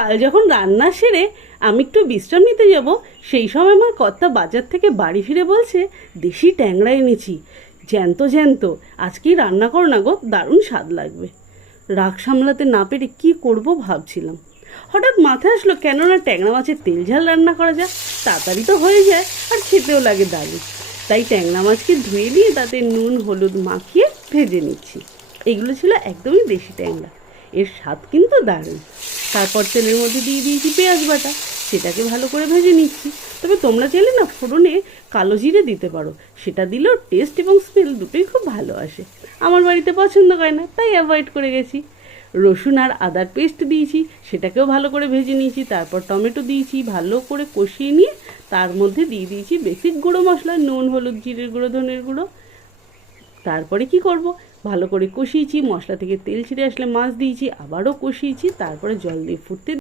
কাল যখন রান্না সেরে আমি একটু বিশ্রাম নিতে যাব, সেই সময় আমার কর্তা বাজার থেকে বাড়ি ফিরে বলছে দেশি ট্যাংরা এনেছি, জ্যান্ত জ্যান্ত, আজকেই রান্না করো না গো, দারুণ স্বাদ লাগবে। রাগ সামলাতে না পেরে কি করব ভাবছিলাম, হঠাৎ মাথায় আসলো কেন না ট্যাংরা মাছের তেল ঝাল রান্না করা যায়, তাড়াতাড়ি তো হয়ে যায় আর খেতেও লাগে দারুণ। তাই ট্যাংরা মাছকে ধুয়ে নিয়ে তাতে নুন হলুদ মাখিয়ে ভেজে নিচ্ছি। এগুলো ছিল একদমই দেশি ট্যাংরা, এর স্বাদ কিন্তু দারুণ। তারপর তেলের মধ্যে দিয়ে দিয়েছি পেঁয়াজ বাটা, সেটাকে ভালো করে ভেজে নিচ্ছি। তবে তোমরা চাইলে না ফোড়নে কালো জিরে দিতে পারো, সেটা দিলেও টেস্ট এবং স্মেল দুটোই খুব ভালো আসে। আমার বাড়িতে পছন্দ করে না, তাই অ্যাভয়েড করে গেছি। রসুন আর আদার পেস্ট দিয়েছি, সেটাকেও ভালো করে ভেজে নিয়েছি। তারপর টমেটো দিয়েছি, ভালো করে কষিয়ে নিয়ে তার মধ্যে দিয়ে দিয়েছি বেসিক গুঁড়ো মশলা, নুন হলুদ জিরের গুঁড়ো ধনের গুঁড়ো। তারপরে কি করব, ভালো করে কষিয়েছি, মশলা থেকে তেল ছেড়ে আসলে মাছ দিয়েছি, আবারও কষিয়েছি, তারপরে জল দিয়ে ফুটতে